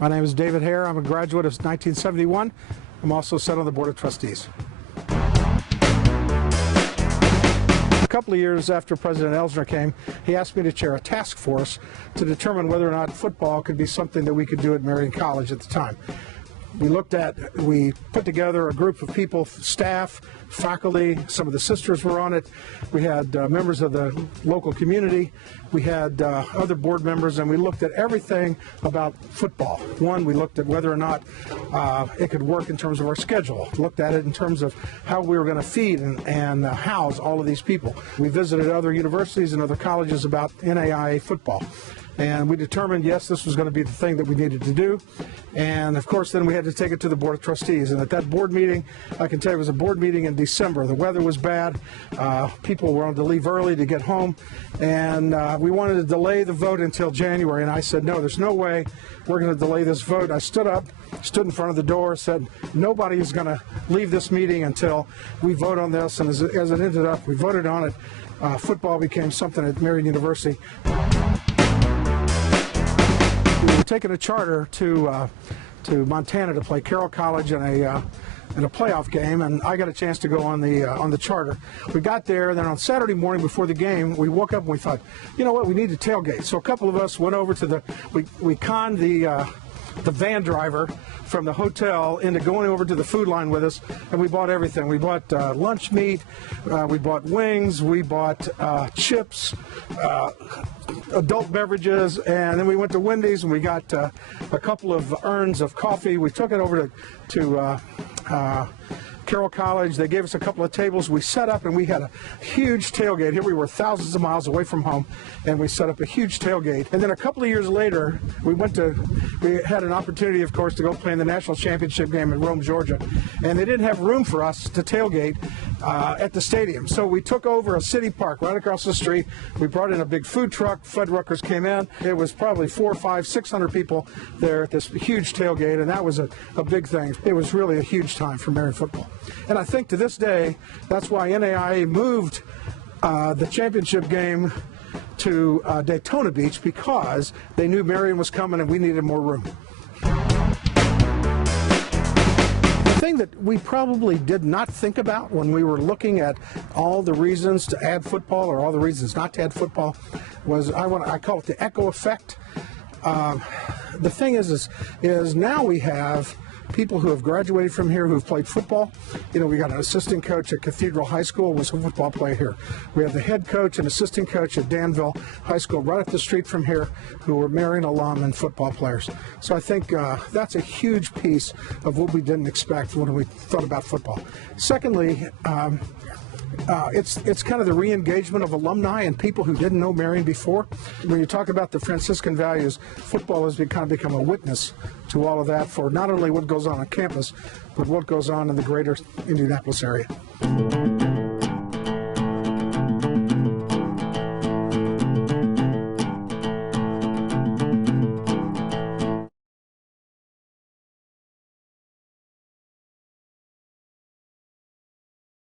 My name is David Haire. I'm a graduate of 1971. I'm also set on the Board of Trustees. A couple of years after President Elsner came, he asked me to chair a task force to determine whether or not football could be something that we could do at Marian College at the time. We put together a group of people, staff, faculty, some of the sisters were on it. We had members of the local community. We had other board members, and we looked at everything about football. One, we looked at whether or not it could work in terms of our schedule. Looked at it in terms of how we were going to feed and house all of these people. We visited other universities and other colleges about NAIA football. And we determined, yes, this was going to be the thing that we needed to do. And, of course, then we had to take it to the Board of Trustees. And at that board meeting, I can tell you it was a board meeting in December. The weather was bad. People wanted to leave early to get home. And we wanted to delay the vote until January. And I said, no, there's no way we're going to delay this vote. I stood up, stood in front of the door, said, nobody is going to leave this meeting until we vote on this. And as it ended up, we voted on it. Football became something at Marian University. We were taking a charter to Montana to play Carroll College in a playoff game, and I got a chance to go on the charter. We got there, and then on Saturday morning before the game, we woke up and we thought, you know what, we need to tailgate. So a couple of us went over to we conned the van driver from the hotel into going over to the food line with us, and we bought everything. We bought lunch meat, we bought wings, we bought chips, adult beverages, and then we went to Wendy's and we got a couple of urns of coffee. We took it over to Carroll College. They gave us a couple of tables. We set up and we had a huge tailgate. Here we were thousands of miles away from home, and we set up a huge tailgate. And then a couple of years later, we had an opportunity, of course, to go play in the national championship game in Rome, Georgia. And they didn't have room for us to tailgate at the stadium. So we took over a city park right across the street. We brought in a big food truck. Fuddruckers came in. It was probably 400, 500, 600 people there at this huge tailgate, and that was a big thing. It was really a huge time for Marian football. And I think to this day, that's why NAIA moved the championship game to Daytona Beach, because they knew Marian was coming and we needed more room. The thing that we probably did not think about when we were looking at all the reasons to add football or all the reasons not to add football was, I call it the echo effect. The thing is now we have people who have graduated from here who've played football. You know, we got an assistant coach at Cathedral High School, was a football player here. We have the head coach and assistant coach at Danville High School right up the street from here who were Marian alum and football players. So I think that's a huge piece of what we didn't expect when we thought about football. Secondly, it's kind of the re-engagement of alumni and people who didn't know Marian before. When you talk about the Franciscan values, football has kind of become a witness to all of that for not only what goes on campus, but what goes on in the greater Indianapolis area.